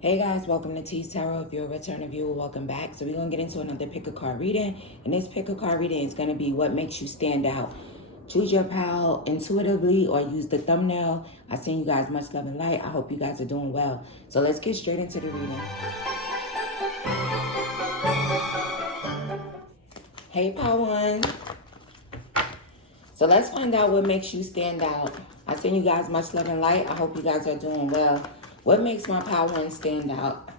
Hey guys, welcome to Teestarot. If you're a returning viewer, welcome back. So we're going to get into another pick a card reading. And this pick a card reading is going to be what makes you stand out. Choose your pal intuitively or use the thumbnail. I send you guys much love and light. I hope you guys are doing well. So let's get straight into the reading. Hey, pal one. So let's find out what makes you stand out. I send you guys much love and light. I hope you guys are doing well. What makes my pal one stand out?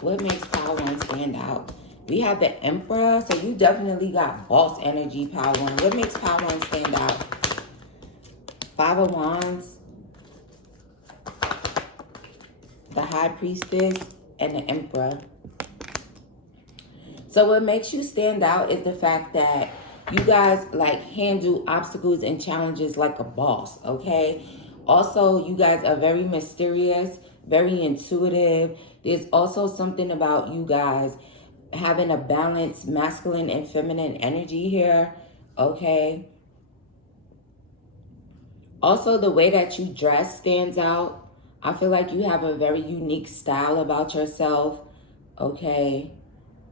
What makes pal one stand out? We have the Emperor, so you definitely got boss energy, pal one. What makes pal one stand out? Five of Wands, the High Priestess, and the Emperor. So what makes you stand out is the fact that you guys like handle obstacles and challenges like a boss, okay? Also, you guys are very mysterious, very intuitive. There's also something about you guys having a balanced masculine and feminine energy here, okay? Also, the way that you dress stands out. I feel like you have a very unique style about yourself, okay?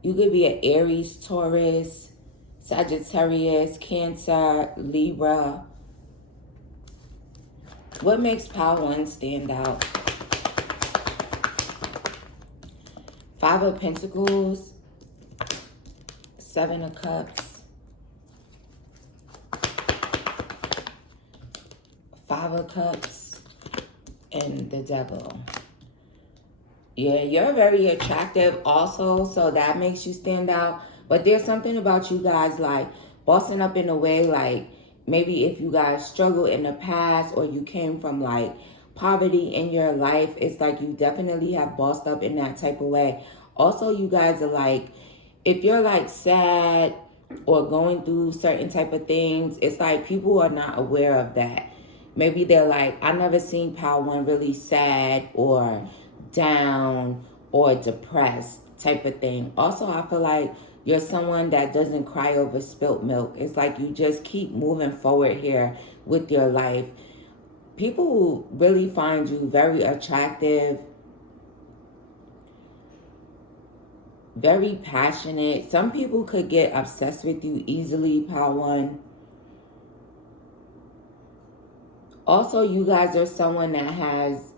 You could be an Aries, Taurus, Sagittarius, Cancer, Libra. What makes pal one stand out? Five of Pentacles, Seven of Cups, Five of Cups, and the Devil. Yeah, you're very attractive also, so that makes you stand out. But there's something about you guys like bossing up in a way like maybe if you guys struggled in the past or you came from like poverty in your life, it's like you definitely have bossed up in that type of way. Also, you guys are like, if you're like sad or going through certain type of things, it's like people are not aware of that. Maybe they're like, I never seen pal one really sad or down or depressed type of thing. Also, I feel like you're someone that doesn't cry over spilt milk. It's like you just keep moving forward here with your life. People really find you very attractive, very passionate. Some people could get obsessed with you easily, pal one. Also, you guys are someone that has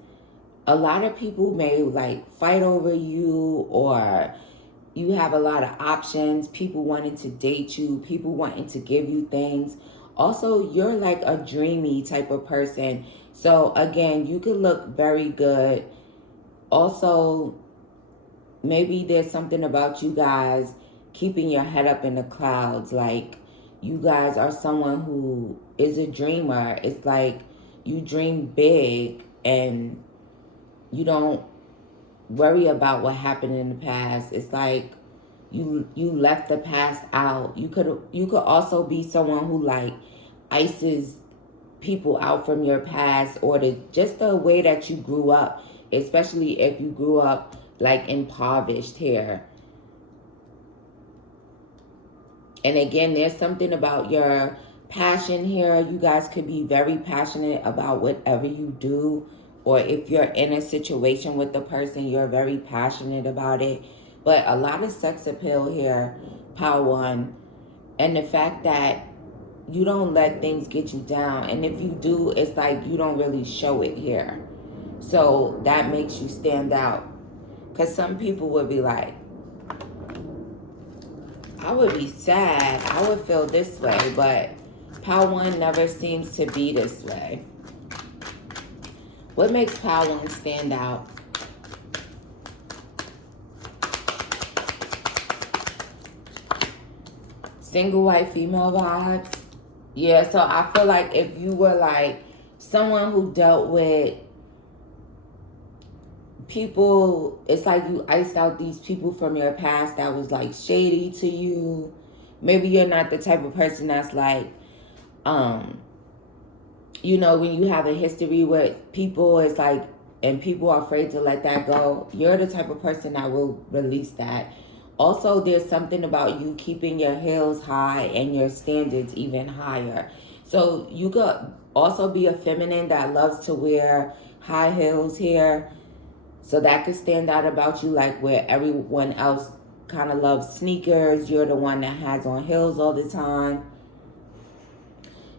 a lot of people may like fight over you, or you have a lot of options, people wanting to date you, people wanting to give you things. Also, you're like a dreamy type of person. So again, you could look very good. Also, maybe there's something about you guys keeping your head up in the clouds. Like you guys are someone who is a dreamer. It's like you dream big and you don't worry about what happened in the past. It's like you left the past out. You could also be someone who like ices people out from your past, or just the way that you grew up, especially if you grew up like impoverished here. And again, there's something about your passion here. You guys could be very passionate about whatever you do. Or if you're in a situation with the person, you're very passionate about it. But a lot of sex appeal here, pal one. And the fact that you don't let things get you down. And if you do, it's like you don't really show it here. So that makes you stand out. Because some people would be like, I would be sad. I would feel this way. But pal one never seems to be this way. What makes pal one stand out? Single white female vibes. Yeah, so I feel like if you were like someone who dealt with people, it's like you iced out these people from your past that was like shady to you. Maybe you're not the type of person that's like, you know, when you have a history with people, it's like, and people are afraid to let that go. You're the type of person that will release that. Also, there's something about you keeping your heels high and your standards even higher. So you could also be a feminine that loves to wear high heels here. So that could stand out about you, like where everyone else kind of loves sneakers, you're the one that has on heels all the time.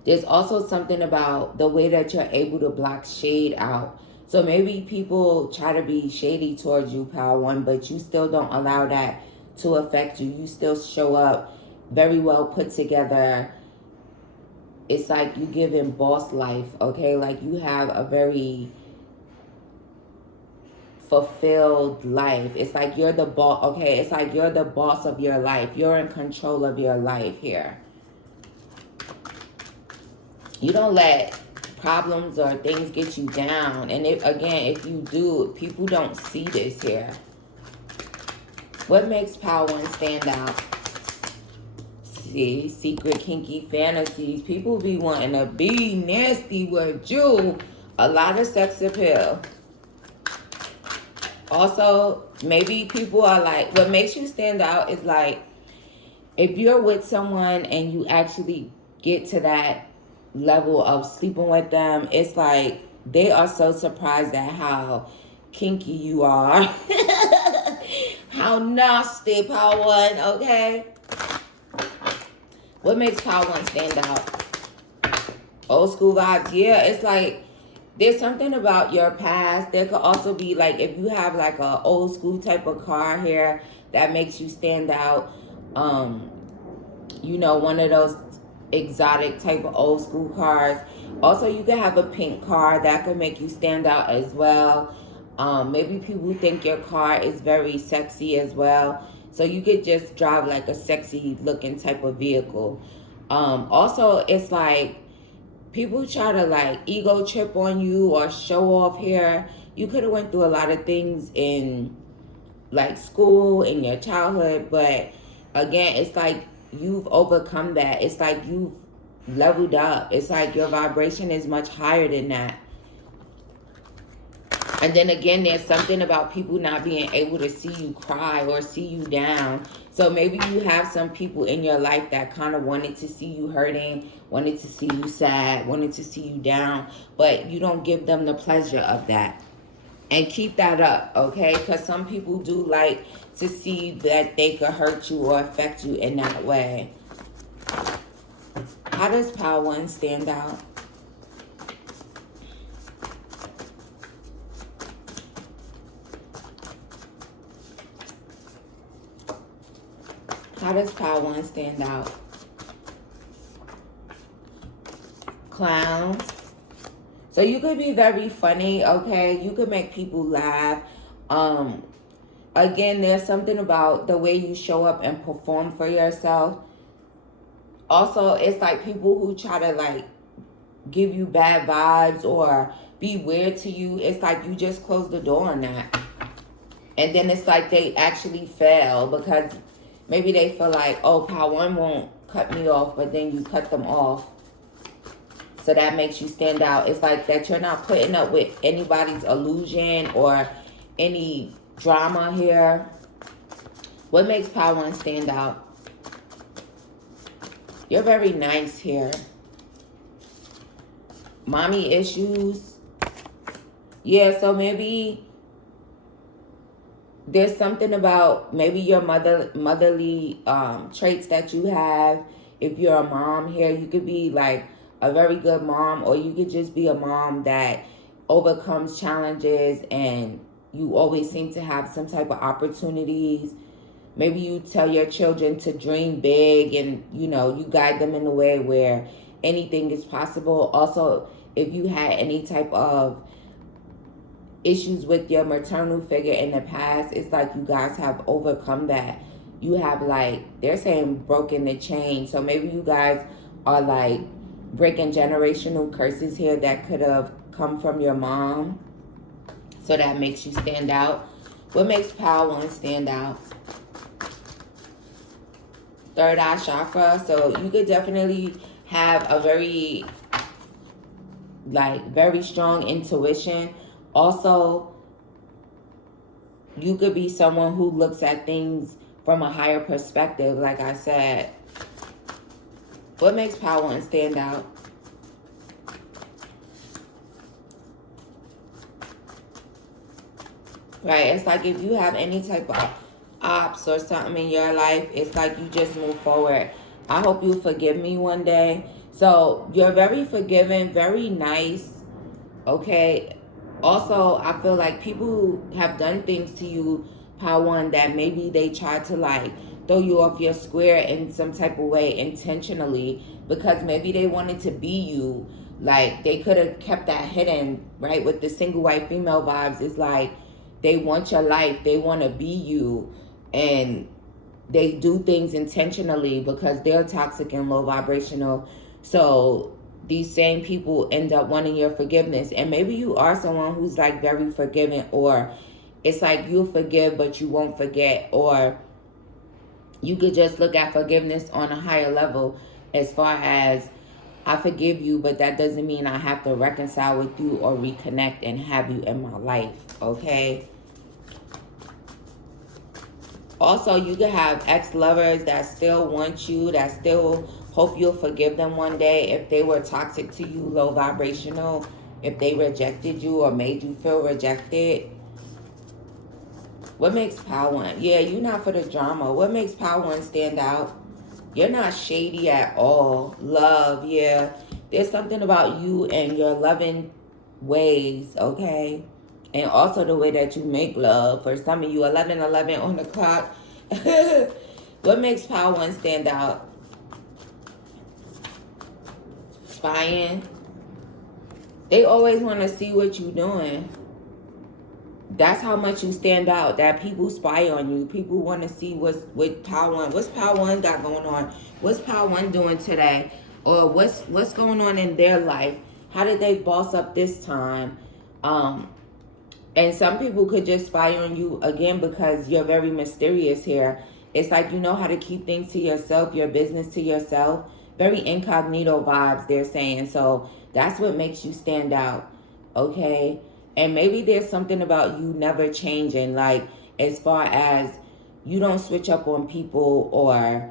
There's also something about the way that you're able to block shade out. So maybe people try to be shady towards you, Power One, but you still don't allow that to affect you. You still show up very well put together. It's like you give in boss life, okay? Like you have a very fulfilled life. It's like you're the boss, okay? It's like you're the boss of your life. You're in control of your life here. You don't let problems or things get you down. And if you do, people don't see this here. What makes Power One stand out? See, secret kinky fantasies. People be wanting to be nasty with you. A lot of sex appeal. Also, maybe people are like, what makes you stand out is like, if you're with someone and you actually get to that level of sleeping with them, it's like they are so surprised at how kinky you are. How nasty, Power One, okay? What makes Power One stand out? Old school vibes. Yeah, it's like there's something about your past. There could also be like if you have like a old school type of car here that makes you stand out. You know, one of those exotic type of old school cars. Also, you could have a pink car that could make you stand out as well. Maybe people think your car is very sexy as well. So you could just drive like a sexy looking type of vehicle. Also, it's like people try to like ego trip on you or show off here. You could have went through a lot of things in like school, in your childhood, but again, it's like you've overcome that. It's like you've leveled up. It's like your vibration is much higher than that. And then again, there's something about people not being able to see you cry or see you down. So maybe you have some people in your life that kind of wanted to see you hurting, wanted to see you sad, wanted to see you down, but you don't give them the pleasure of that. And keep that up, okay? Because some people do like to see that they could hurt you or affect you in that way. How does Power One stand out? How does Power One stand out? Clowns. So you could be very funny, okay? You could make people laugh. Again, there's something about the way you show up and perform for yourself. Also, it's like people who try to like give you bad vibes or be weird to you. It's like you just close the door on that. And then it's like they actually fail because maybe they feel like, oh, Power One won't cut me off, but then you cut them off. So that makes you stand out. It's like that you're not putting up with anybody's illusion or any drama here. What makes Power One stand out? You're very nice here. Mommy issues. Yeah, so maybe there's something about maybe your motherly traits that you have. If you're a mom here, you could be like a very good mom, or you could just be a mom that overcomes challenges and you always seem to have some type of opportunities. Maybe you tell your children to dream big and, you know, you guide them in a way where anything is possible. Also, if you had any type of issues with your maternal figure in the past, it's like you guys have overcome that. You have like, they're saying broken the chain. So maybe you guys are like breaking generational curses here that could have come from your mom. So that makes you stand out. What makes Power One stand out? Third eye chakra. So you could definitely have a very strong intuition. Also, you could be someone who looks at things from a higher perspective, like I said. What makes Power One stand out? right? It's like if you have any type of ops or something in your life, it's like you just move forward. I hope you forgive me one day. So you're very forgiving, very nice, okay? Also, I feel like people have done things to you, Power One, that maybe they tried to like throw you off your square in some type of way intentionally, because maybe they wanted to be you. Like they could have kept that hidden, right? With the single white female vibes, it's like they want your life, they want to be you, and they do things intentionally because they're toxic and low vibrational. So these same people end up wanting your forgiveness. And maybe you are someone who's like very forgiving, or it's like you'll forgive but you won't forget, or you could just look at forgiveness on a higher level, as far as I forgive you, but that doesn't mean I have to reconcile with you or reconnect and have you in my life, okay? Also, you could have ex-lovers that still want you, that still hope you'll forgive them one day if they were toxic to you, low vibrational, if they rejected you or made you feel rejected. What makes Power One? Yeah, you're not for the drama. What makes Power One stand out? You're not shady at all. Love, yeah. There's something about you and your loving ways, okay? And also the way that you make love. For some of you, 11:11 on the clock. What makes Power One stand out? Spying. They always want to see what you're doing. That's how much you stand out, that people spy on you. People want to see what's with Power One. What's Power One got going on? What's Power One doing today? Or what's going on in their life? How did they boss up this time? And some people could just spy on you, again, because you're very mysterious here. It's like you know how to keep things to yourself, your business to yourself. Very incognito vibes, they're saying. So that's what makes you stand out, okay? And maybe there's something about you never changing, like as far as you don't switch up on people, or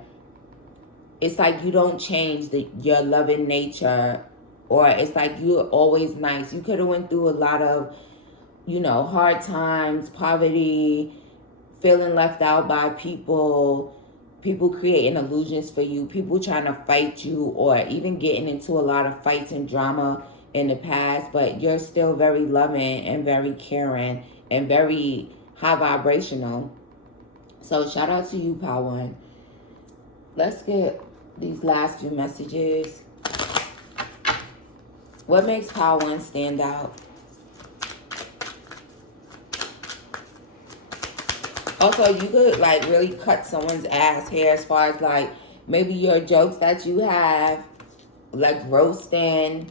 it's like you don't change your loving nature, or it's like you're always nice. You could have went through a lot of, you know, hard times, poverty, feeling left out by people creating illusions for you, people trying to fight you, or even getting into a lot of fights and drama in the past, but you're still very loving and very caring and very high vibrational. So shout out to you, Power One. Let's get these last few messages. What makes Power One stand out? Also, you could like really cut someone's ass here, as far as like maybe your jokes that you have, like roasting,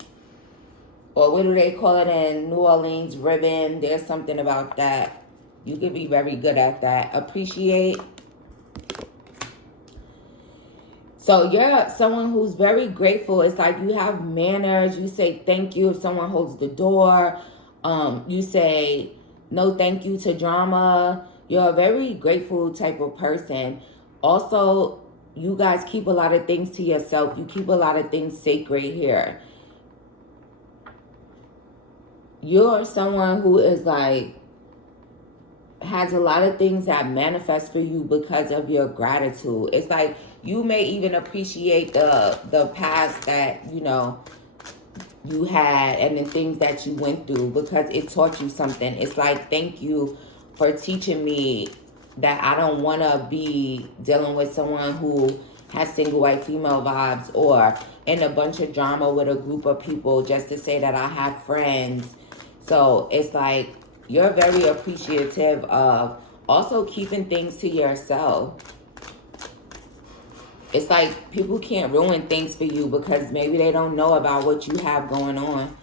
or what do they call it in New Orleans, ribbon. There's something about that. You could be very good at that. Appreciate. So you're someone who's very grateful. It's like you have manners. You say thank you if someone holds the door. You say no thank you to drama. You're a very grateful type of person. Also, you guys keep a lot of things to yourself. You keep a lot of things sacred here. You're someone who is like, has a lot of things that manifest for you because of your gratitude. It's like you may even appreciate the past that, you know, you had and the things that you went through because it taught you something. It's like, thank you for teaching me that I don't want to be dealing with someone who has single white female vibes, or in a bunch of drama with a group of people just to say that I have friends. So it's like you're very appreciative of also keeping things to yourself. It's like people can't ruin things for you because maybe they don't know about what you have going on.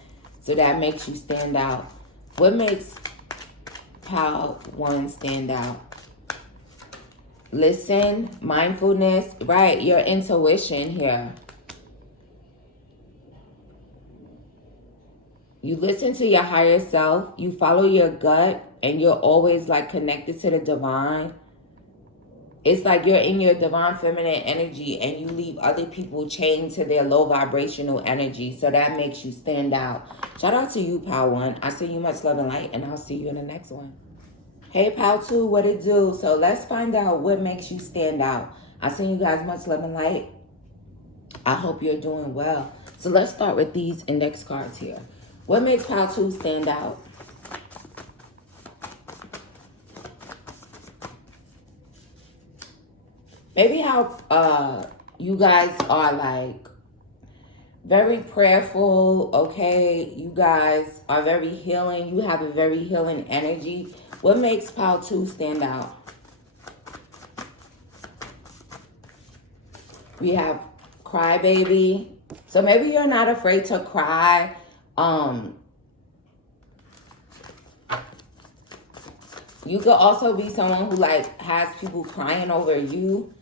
So that makes you stand out. What makes Power One stand out? Listen, mindfulness, right? Your intuition here. You listen to your higher self. You follow your gut, and you're always like connected to the divine. It's like you're in your divine feminine energy, and you leave other people chained to their low vibrational energy. So that makes you stand out. Shout out to you, Power One. I send you much love and light, and I'll see you in the next one. Hey, Pal 2, what it do? So let's find out what makes you stand out. I send you guys much love and light. I hope you're doing well. So let's start with these index cards here. What makes Pal 2 stand out? Maybe how you guys are like very prayerful, okay? You guys are very healing. You have a very healing energy. What makes Pal 2 stand out? We have crybaby. So maybe you're not afraid to cry. You could also be someone who like has people crying over you.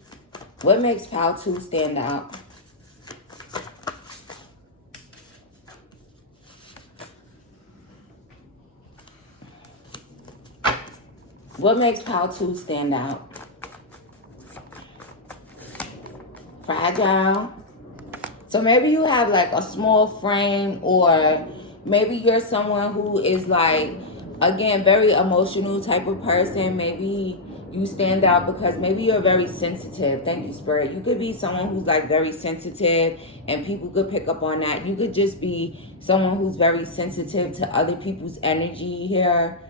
What makes Pal 2 stand out? What makes Pal 2 stand out? Fragile. So maybe you have like a small frame, or maybe you're someone who is like, again, very emotional type of person. Maybe you stand out because maybe you're very sensitive. Thank you, Spirit. You could be someone who's like very sensitive and people could pick up on that. You could just be someone who's very sensitive to other people's energy here.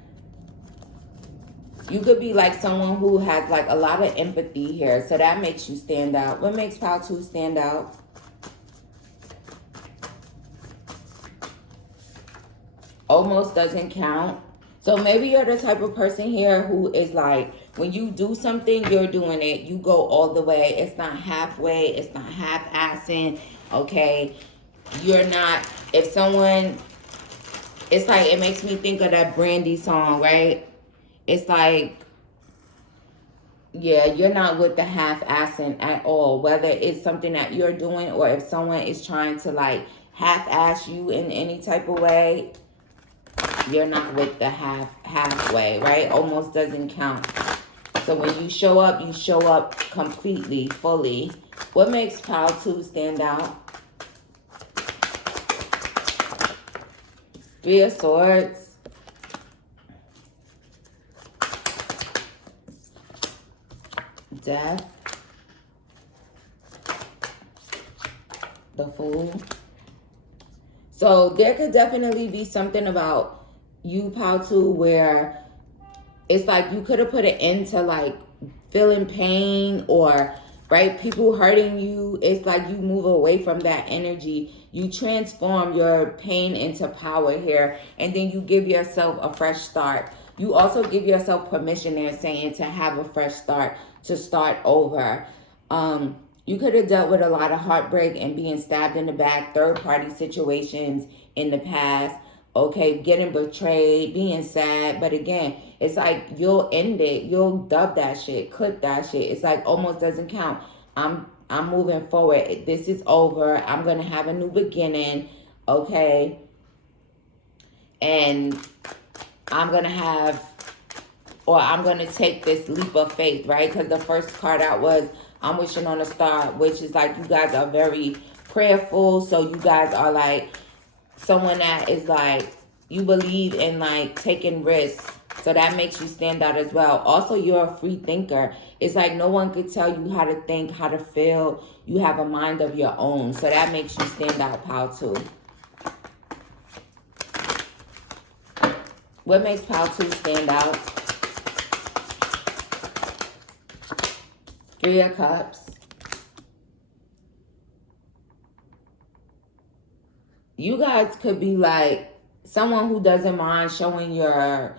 You could be like someone who has like a lot of empathy here. So that makes you stand out. What makes Pal 2 stand out? Almost doesn't count. So maybe you're the type of person here who is like, when you do something, you're doing it. You go all the way. It's not halfway. It's not half-assing. Okay? You're not, if someone, it's like, it makes me think of that Brandy song, right? It's like, yeah, you're not with the half-assing at all. Whether it's something that you're doing or if someone is trying to like half-ass you in any type of way, you're not with the halfway, right? Almost doesn't count. So when you show up completely, fully. What makes Pal 2 stand out? 3 of Swords. Death. The Fool. So there could definitely be something about you, Pal 2, where it's like you could have put an end to like feeling pain or, right, people hurting you. It's like you move away from that energy. You transform your pain into power here, and then you give yourself a fresh start. You also give yourself permission there, saying to have a fresh start, to start over. You could have dealt with a lot of heartbreak and being stabbed in the back, third-party situations in the past, okay, getting betrayed, being sad. But again, it's like you'll end it. You'll dub that shit, clip that shit. It's like almost doesn't count. I'm moving forward. This is over. I'm going to have a new beginning, okay? And I'm going to take this leap of faith, right? Because the first card out was I'm wishing on a star, which is like you guys are very prayerful. So you guys are like someone that is like, you believe in like taking risks. So that makes you stand out as well. Also, you're a free thinker. It's like no one could tell you how to think, how to feel. You have a mind of your own. So that makes you stand out, Pal 2. What makes Pal 2 stand out? 3 of Cups. You guys could be like someone who doesn't mind showing your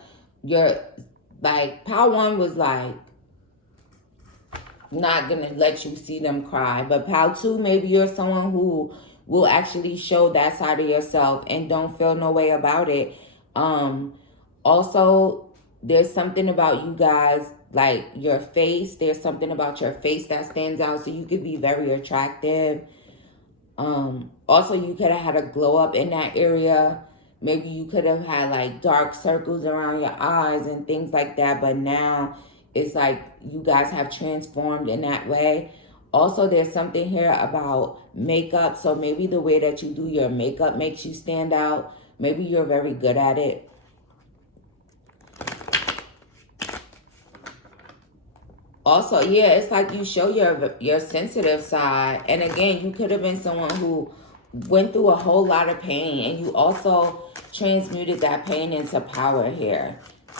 like, Pal 1 was like not gonna let you see them cry. But Pal 2, maybe you're someone who will actually show that side of yourself and don't feel no way about it. Also, there's something about you guys, like your face. There's something about your face that stands out. So you could be very attractive. Also, you could have had a glow up in that area. Maybe you could have had like dark circles around your eyes and things like that. But now it's like you guys have transformed in that way. Also, there's something here about makeup. So maybe the way that you do your makeup makes you stand out. Maybe you're very good at it. Also, yeah, it's like you show your sensitive side. And again, you could have been someone who went through a whole lot of pain, and you also transmuted that pain into power here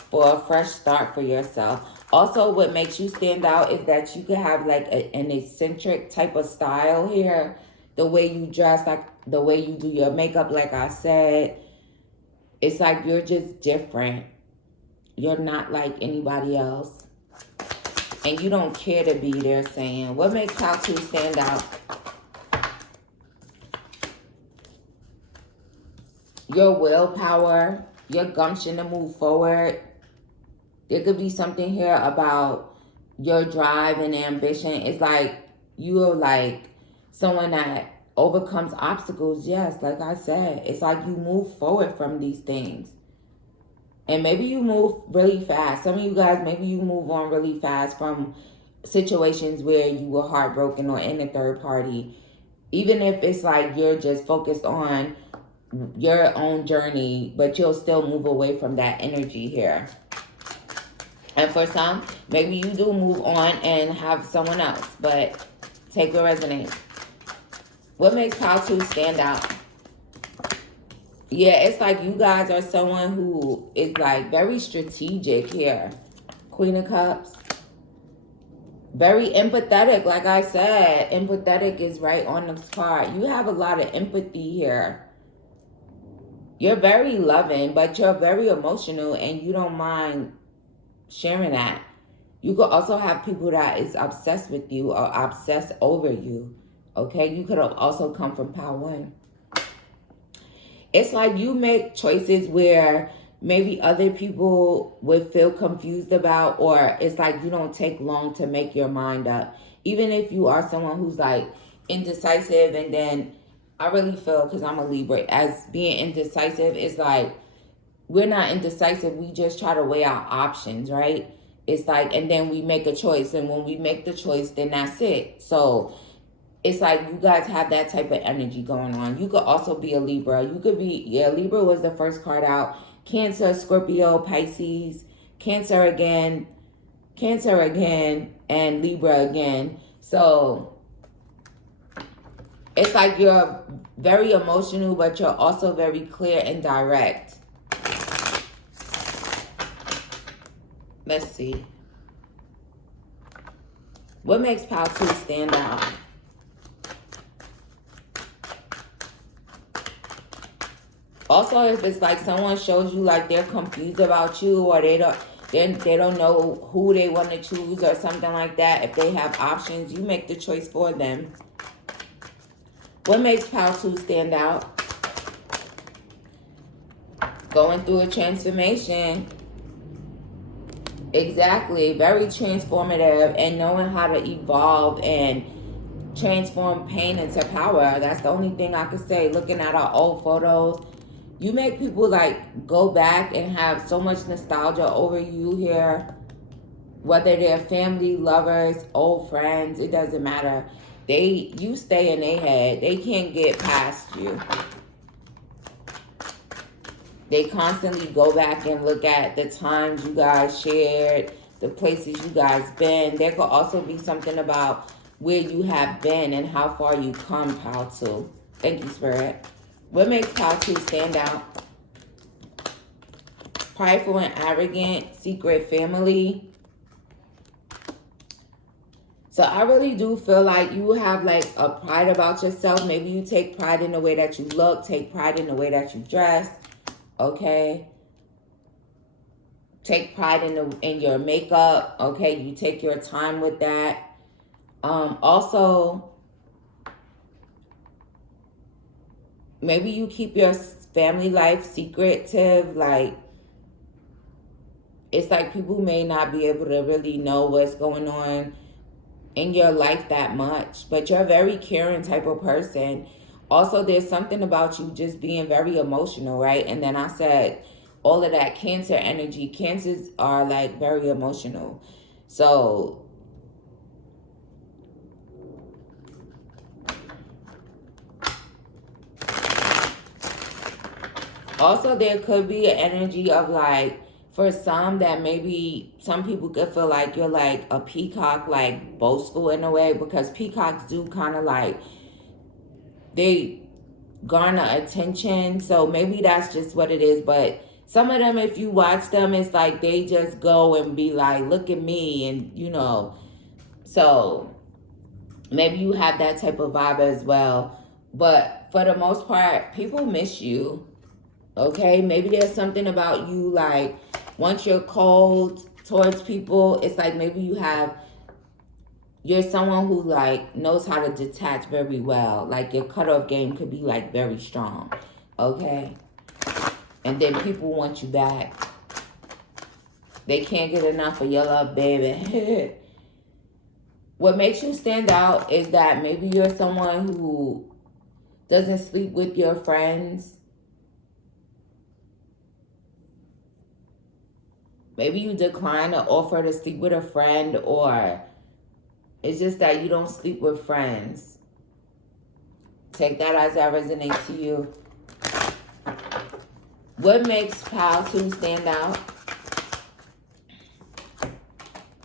for a fresh start for yourself. Also, what makes you stand out is that you could have like an eccentric type of style here. The way you dress, like the way you do your makeup, like I said. It's like you're just different. You're not like anybody else. And you don't care to be there, saying. What makes Pile 2 stand out? Your willpower, your gumption to move forward. There could be something here about your drive and ambition. It's like you're like someone that overcomes obstacles. Yes, like I said, it's like you move forward from these things. And maybe you move really fast. Some of you guys, maybe you move on really fast from situations where you were heartbroken or in a third party. Even if it's like you're just focused on your own journey, but you'll still move away from that energy here. And for some, maybe you do move on and have someone else, but take what resonates. What makes Pile 2 stand out? Yeah, it's like you guys are someone who is like very strategic here. Queen of Cups. Very empathetic, like I said. Empathetic is right on the card. You have a lot of empathy here. You're very loving, but you're very emotional and you don't mind sharing that. You could also have people that is obsessed with you or obsessed over you. Okay, you could also come from Pile 1. It's like you make choices where maybe other people would feel confused about, or it's like you don't take long to make your mind up. Even if you are someone who's like indecisive, and then I really feel, because I'm a Libra, as being indecisive, it's like we're not indecisive. We just try to weigh our options, right? It's like, and then we make a choice. And when we make the choice, then that's it. So it's like you guys have that type of energy going on. You could also be a Libra. You could be, yeah, Libra was the first card out. Cancer, Scorpio, Pisces, Cancer again, and Libra again. So it's like you're very emotional, but you're also very clear and direct. Let's see. What makes Pile 2 stand out? Also, if it's like someone shows you like they're confused about you, or they don't know who they want to choose or something like that, if they have options, you make the choice for them. What makes Pile 2 stand out? Going through a transformation. Exactly. Very transformative, and knowing how to evolve and transform pain into power. That's the only thing I could say. Looking at our old photos, you make people like go back and have so much nostalgia over you here. Whether they're family, lovers, old friends, it doesn't matter. You stay in their head. They can't get past you. They constantly go back and look at the times you guys shared, the places you guys been. There could also be something about where you have been and how far you come, Pile 2. Thank you, Spirit. What makes Pile 2 stand out? Prideful and arrogant, secret family. So I really do feel like you have like a pride about yourself. Maybe you take pride in the way that you look, take pride in the way that you dress. Okay? Take pride in your makeup. Okay? You take your time with that. Also, maybe you keep your family life secretive. Like, it's like people may not be able to really know what's going on in your life that much, but you're a very caring type of person. Also, there's something about you just being very emotional, right? And then I said all of that Cancer energy. Cancers are like very emotional. So also there could be an energy of like for some, that maybe some people could feel like you're like a peacock, like boastful in a way, because peacocks do kind of like, they garner attention. So maybe that's just what it is. But some of them, if you watch them, it's like they just go and be like, look at me, and you know. So maybe you have that type of vibe as well. But for the most part, people miss you. Okay, maybe there's something about you, like once you're cold towards people, it's like maybe you're someone who like knows how to detach very well. Like your cutoff game could be like very strong. Okay, and then people want you back. They can't get enough of your love, baby. What makes you stand out is that maybe you're someone who doesn't sleep with your friends. Maybe you decline an offer to sleep with a friend, or it's just that you don't sleep with friends. Take that as that resonates to you. What makes Pile 2 stand out?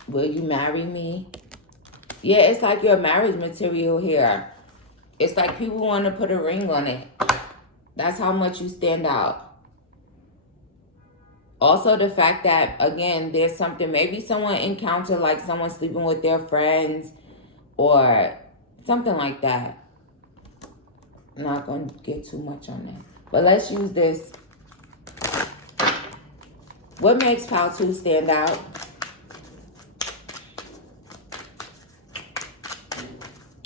Will you marry me? Yeah, it's like you're marriage material here. It's like people want to put a ring on it. That's how much you stand out. Also, the fact that, again, there's something, maybe someone encountered like someone sleeping with their friends or something like that. I'm not going to get too much on that. But let's use this. What makes Pile 2 stand out?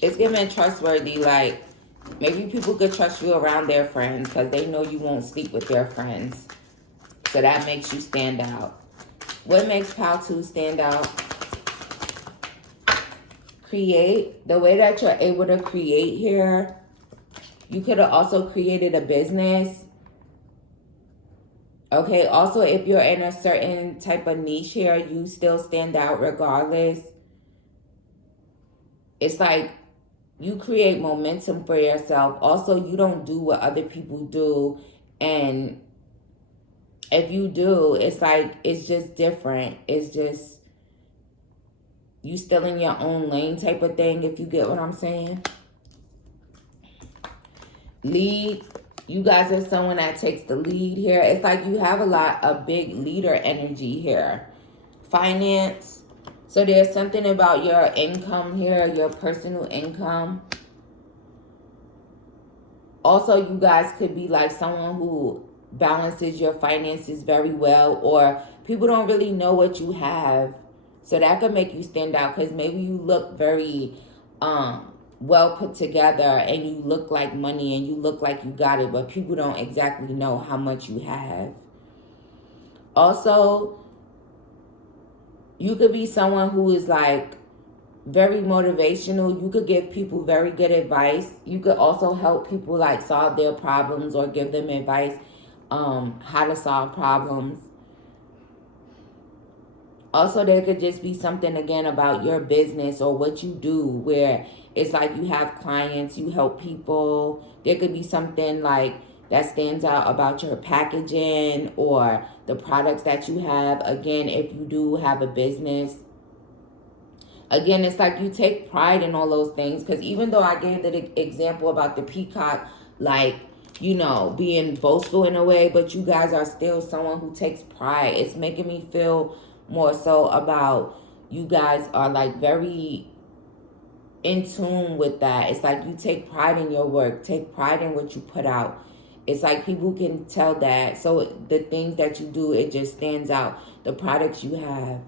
It's giving trustworthy, like maybe people could trust you around their friends because they know you won't sleep with their friends. So that makes you stand out. What makes Pile 2 stand out? Create. The way that you're able to create here, you could have also created a business. Okay, also if you're in a certain type of niche here, you still stand out regardless. It's like you create momentum for yourself. Also, you don't do what other people do, and if you do, it's like, it's just different. It's just, you still in your own lane type of thing, if you get what I'm saying. Lead. You guys are someone that takes the lead here. It's like you have a lot of big leader energy here. Finance. So there's something about your income here, your personal income. Also, you guys could be like someone who balances your finances very well, or people don't really know what you have. So that could make you stand out because maybe you look very well put together and you look like money and you look like you got it, but people don't exactly know how much you have. Also, you could be someone who is like very motivational. You could give people very good advice. You could also help people like solve their problems or give them advice how to solve problems. Also, there could just be something again about your business or what you do where it's like you have clients, you help people. There could be something like that stands out about your packaging or the products that you have. Again, if you do have a business, again, it's like you take pride in all those things. Because even though I gave the example about the peacock, like, you know, being boastful in a way, but you guys are still someone who takes pride. It's making me feel more so about you guys are like very in tune with that. It's like you take pride in your work, take pride in what you put out. It's like people can tell that. So the things that you do, it just stands out. The products you have,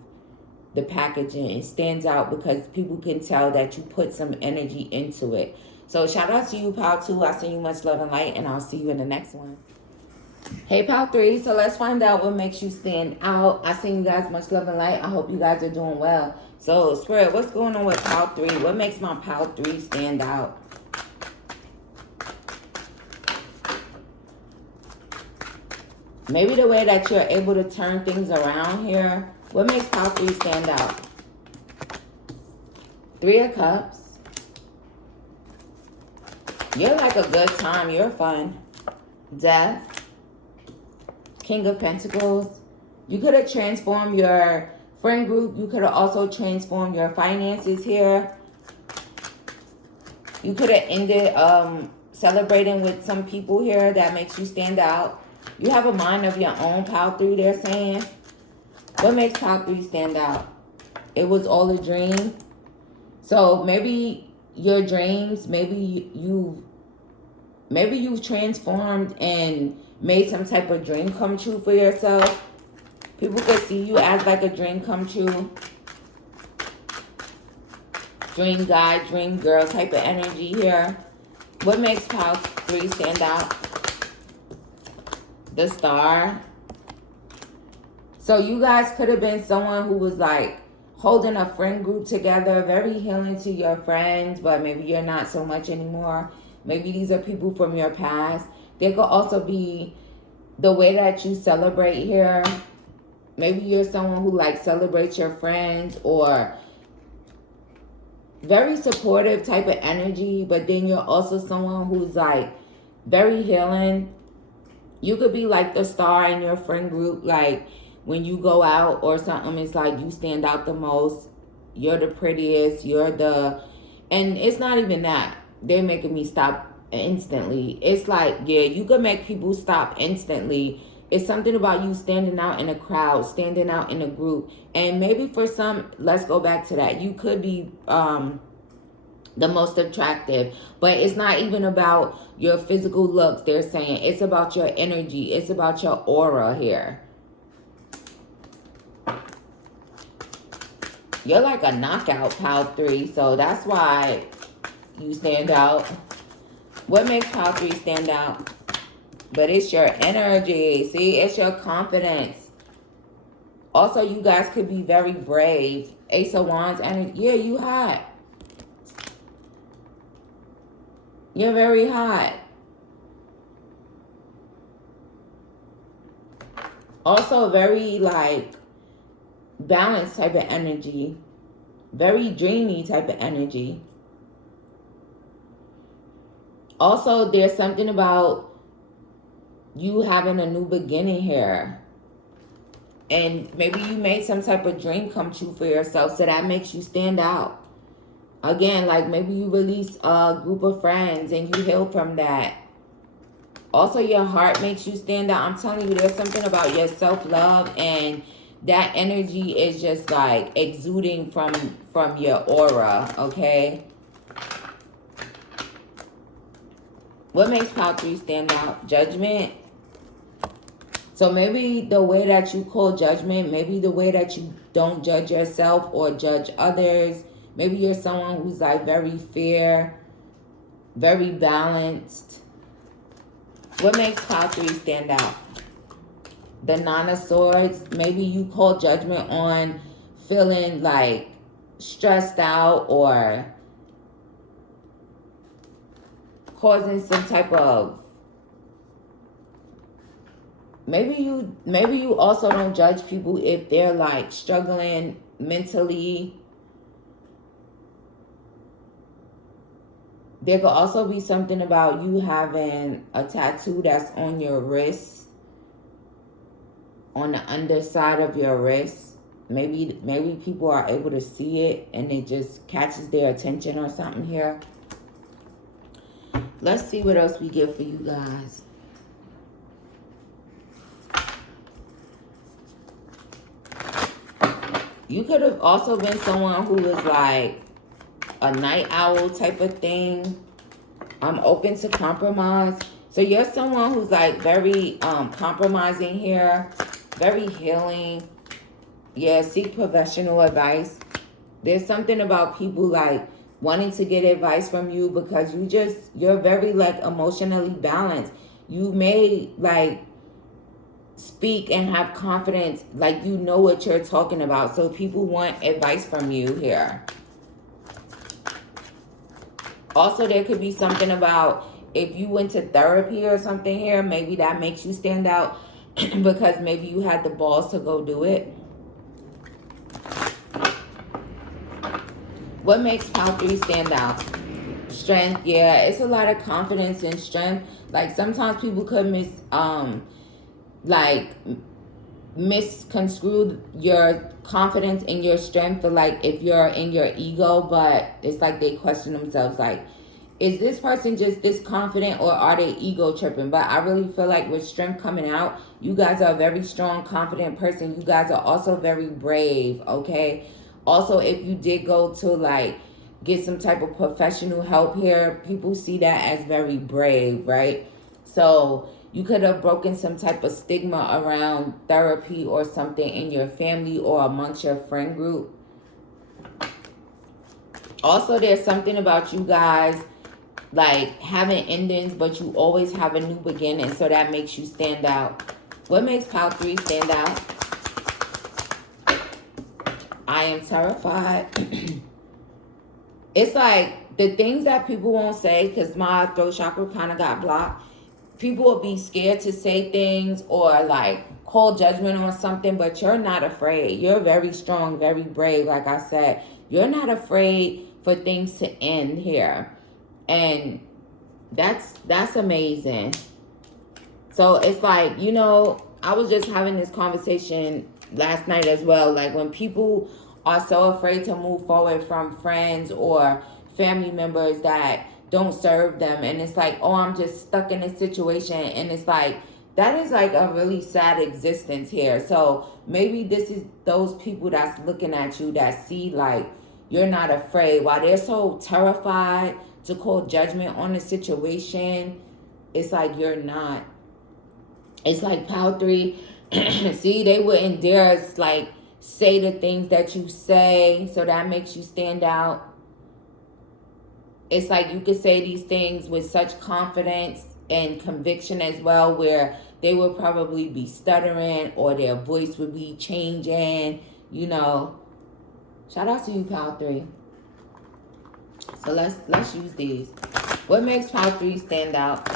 the packaging, it stands out because people can tell that you put some energy into it. So shout out to you, Pile 2. I send you much love and light, and I'll see you in the next one. Hey, Pile 3. So let's find out what makes you stand out. I send you guys much love and light. I hope you guys are doing well. So, Spirit, what's going on with Pile 3? What makes my Pile 3 stand out? Maybe the way that you're able to turn things around here. What makes Pile 3 stand out? 3 of Cups. You're like a good time. You're fun. Death. King of Pentacles. You could have transformed your friend group. You could have also transformed your finances here. You could have ended celebrating with some people here that makes you stand out. You have a mind of your own, pile 3, they're saying. What makes pile 3 stand out? It was all a dream. So maybe your dreams, maybe you've transformed and made some type of dream come true for yourself. People could see you as like a dream come true. Dream guy, dream girl type of energy here. What makes pile 3 stand out? The Star. So you guys could have been someone who was like holding a friend group together, very healing to your friends, but maybe you're not so much anymore. Maybe these are people from your past. There could also be the way that you celebrate here. Maybe you're someone who like celebrates your friends, or very supportive type of energy, but then you're also someone who's like very healing. You could be like the star in your friend group, like when you go out or something, it's like you stand out the most. You're the prettiest, and it's not even that. They're making me stop instantly. It's like, yeah, you could make people stop instantly. It's something about you standing out in a crowd, standing out in a group. And maybe for some, let's go back to that. You could be the most attractive, but it's not even about your physical looks, they're saying. It's about your energy. It's about your aura here. You're like a knockout, pile 3, so that's why you stand out. What makes pile 3 stand out? But it's your energy. See, it's your confidence. Also, you guys could be very brave. Ace of Wands energy. Yeah, you hot. You're very hot. Also, very like balanced type of energy. Very dreamy type of energy. Also, there's something about you having a new beginning here. And maybe you made some type of dream come true for yourself, so that makes you stand out. Again, like maybe you release a group of friends and you heal from that. Also, your heart makes you stand out. I'm telling you, there's something about your self-love, and that energy is just like exuding from your aura, okay? What makes pile 3 stand out? Judgment. So maybe the way that you call judgment, maybe the way that you don't judge yourself or judge others. Maybe you're someone who's like very fair, very balanced. What makes pile 3 stand out? The Nine of Swords. Maybe you call judgment on feeling like stressed out or causing some type of, maybe you also don't judge people if they're like struggling mentally. There could also be something about you having a tattoo that's on your wrist, on the underside of your wrist. Maybe people are able to see it and it just catches their attention or something here. Let's see what else we get for you guys. You could have also been someone who was like a night owl type of thing. I'm open to compromise. So you're someone who's like very compromising here, very healing. Yeah, seek professional advice. There's something about people like wanting to get advice from you because you're very like emotionally balanced. You may like speak and have confidence, like you know what you're talking about. So people want advice from you here. Also, there could be something about if you went to therapy or something here, maybe that makes you stand out because maybe you had the balls to go do it. What makes pile 3 stand out? Strength. Yeah, it's a lot of confidence and strength. Like sometimes people could like misconstrued your confidence and your strength for like if you're in your ego, but it's like they question themselves like, is this person just this confident or are they ego tripping? But I really feel like with strength coming out, you guys are a very strong, confident person. You guys are also very brave, okay? Also, if you did go to like get some type of professional help here, people see that as very brave, right? So you could have broken some type of stigma around therapy or something in your family or amongst your friend group. Also, there's something about you guys like having endings, but you always have a new beginning. So that makes you stand out. What makes Pile 3 stand out? I am terrified. It's like the things that people won't say because my throat chakra kind of got blocked. People will be scared to say things or like call judgment on something, but you're not afraid. You're very strong, very brave. Like I said, you're not afraid for things to end here. And that's amazing. So it's like, you know, I was just having this conversation last night as well. Like when people are so afraid to move forward from friends or family members that don't serve them, and it's like, oh, I'm just stuck in a situation, and it's like that is like a really sad existence here. So maybe this is those people that's looking at you that see like you're not afraid while they're so terrified to call judgment on the situation. It's like you're not. It's like Pile 3 see, they wouldn't dare like say the things that you say, so that makes you stand out. It's like you could say these things with such confidence and conviction as well, where they would probably be stuttering or their voice would be changing, you know. Shout out to you, Pile 3. So let's use these. What makes Pile 3 stand out?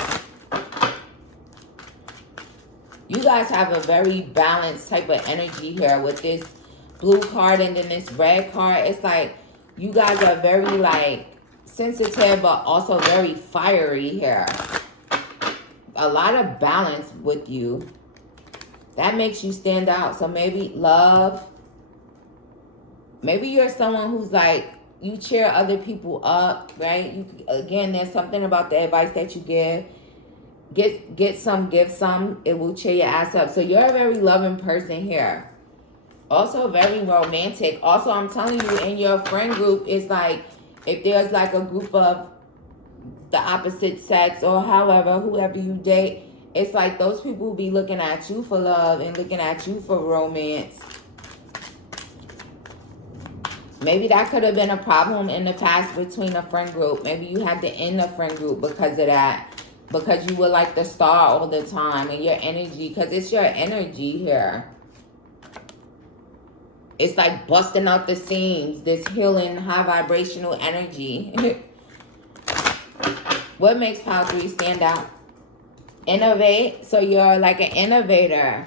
You guys have a very balanced type of energy here with this blue card and then this red card. It's like you guys are very like sensitive but also very fiery here. A lot of balance with you. That makes you stand out. So maybe love. Maybe you're someone who's like, you cheer other people up, right? Again, there's something about the advice that you give. Get some, give some. It will cheer your ass up. So you're a very loving person here. Also very romantic. Also, I'm telling you, in your friend group, it's like if there's like a group of the opposite sex or however, whoever you date, it's like those people will be looking at you for love and looking at you for romance. Maybe that could have been a problem in the past between a friend group. Maybe you had to end a friend group because of that. Because you were like the star all the time and your energy. Because it's your energy here. It's like busting out the seams. This healing, high vibrational energy. What makes Pile 3 stand out? Innovate. So you're like an innovator.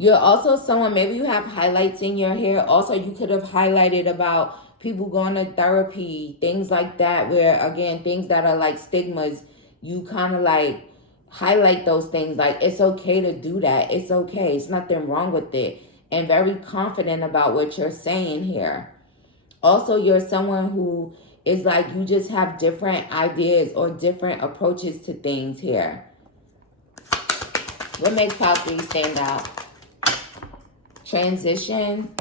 You're also someone, maybe you have highlights in your hair. Also, you could have highlighted about people going to therapy, things like that, where, again, things that are like stigmas, you kind of like highlight those things. Like, it's okay to do that. It's okay. It's nothing wrong with it. And very confident about what you're saying here. Also, you're someone who is like, you just have different ideas or different approaches to things here. What makes Pile 3 stand out? Transition.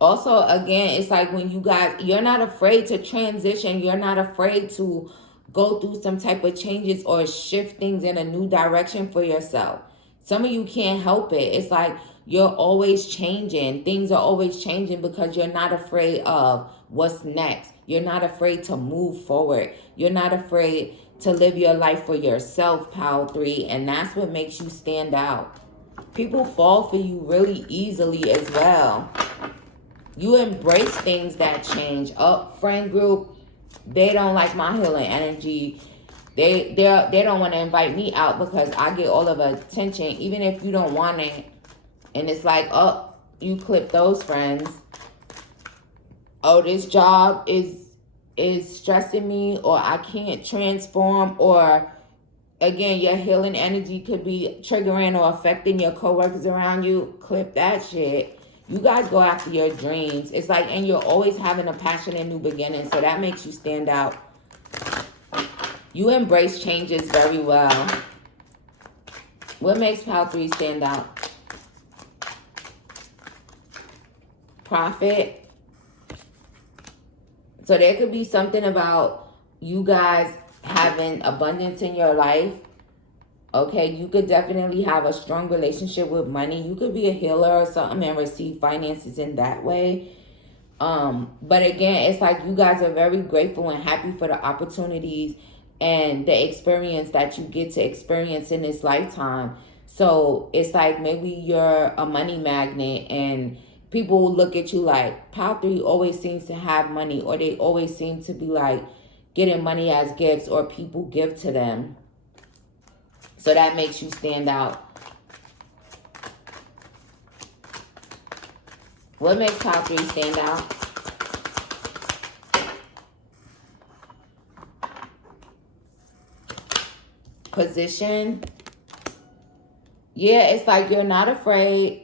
Also, again, it's like when you guys, you're not afraid to transition. You're not afraid to go through some type of changes or shift things in a new direction for yourself. Some of you can't help it. It's like you're always changing. Things are always changing because you're not afraid of what's next. You're not afraid to move forward. You're not afraid to live your life for yourself, Pile 3. And that's what makes you stand out. People fall for you really easily as well. You embrace things that change. Friend group, they don't like my healing energy. They don't want to invite me out because I get all of the attention, even if you don't want it. And it's like, oh, you clip those friends. Oh, this job is is stressing me, or I can't transform, or again, your healing energy could be triggering or affecting your coworkers around you. Clip that shit. You guys go after your dreams. It's like, and you're always having a passion and new beginnings, so that makes you stand out. You embrace changes very well. What makes Pile 3 stand out? Profit. So there could be something about you guys having abundance in your life. Okay, you could definitely have a strong relationship with money. You could be a healer or something and receive finances in that way. But again, it's like you guys are very grateful and happy for the opportunities and the experience that you get to experience in this lifetime. So it's like maybe you're a money magnet and people will look at you like, Pile 3 always seems to have money, or they always seem to be like getting money as gifts, or people give to them. So that makes you stand out. What makes Pile 3 stand out? Position. Yeah, it's like you're not afraid.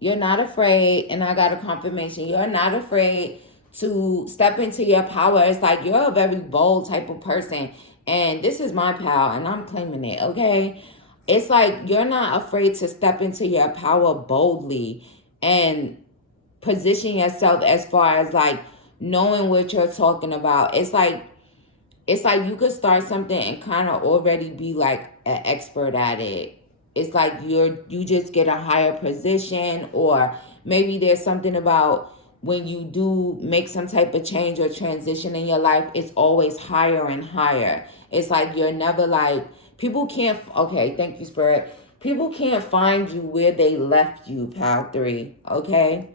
You're not afraid, and I got a confirmation. You're not afraid to step into your power. It's like you're a very bold type of person. And this is my power, and I'm claiming it, okay? It's like you're not afraid to step into your power boldly and position yourself as far as like knowing what you're talking about. It's like you could start something and kind of already be like an expert at it. It's like you just get a higher position, or maybe there's something about when you do make some type of change or transition in your life, it's always higher and higher. It's like you're never like, people can't, okay, thank you, Spirit. People can't find you where they left you, Pile 3, okay?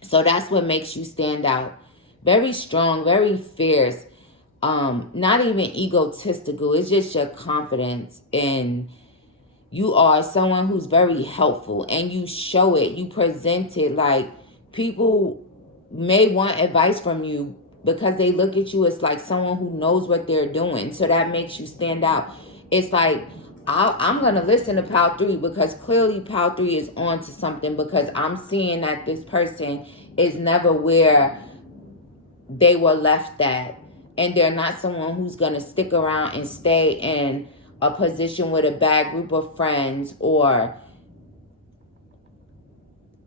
So that's what makes you stand out. Very strong, very fierce, not even egotistical. It's just your confidence, and you are someone who's very helpful, and you show it, you present it. Like, people may want advice from you because they look at you as like someone who knows what they're doing. So that makes you stand out. It's like, I'm going to listen to Pile 3 because clearly Pile 3 is on to something, because I'm seeing that this person is never where they were left at. And they're not someone who's going to stick around and stay in a position with a bad group of friends, or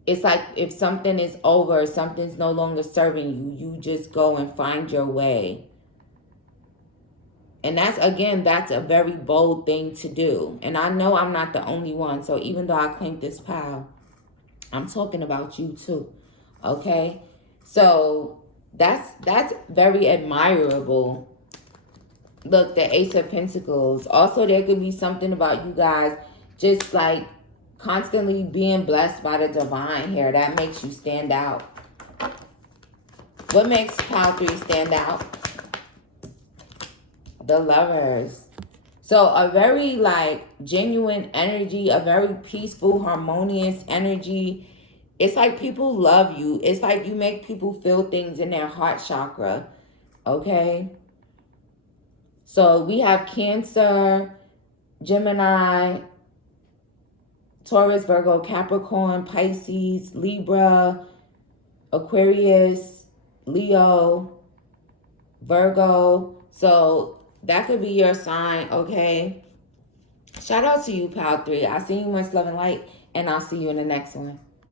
it's like if something is over, something's no longer serving you, you just go and find your way. And that's a very bold thing to do. And I know I'm not the only one. So even though I claimed this pile, I'm talking about you too. Okay? So that's very admirable. Look, the Ace of Pentacles. Also, there could be something about you guys just like constantly being blessed by the divine here. That makes you stand out. What makes Pile 3 stand out? The Lovers. So a very like genuine energy, a very peaceful, harmonious energy. It's like people love you. It's like you make people feel things in their heart chakra. Okay? So we have Cancer, Gemini, Taurus, Virgo, Capricorn, Pisces, Libra, Aquarius, Leo, Virgo. So that could be your sign, okay? Shout out to you, Pile 3. I see you, much love and light, and I'll see you in the next one.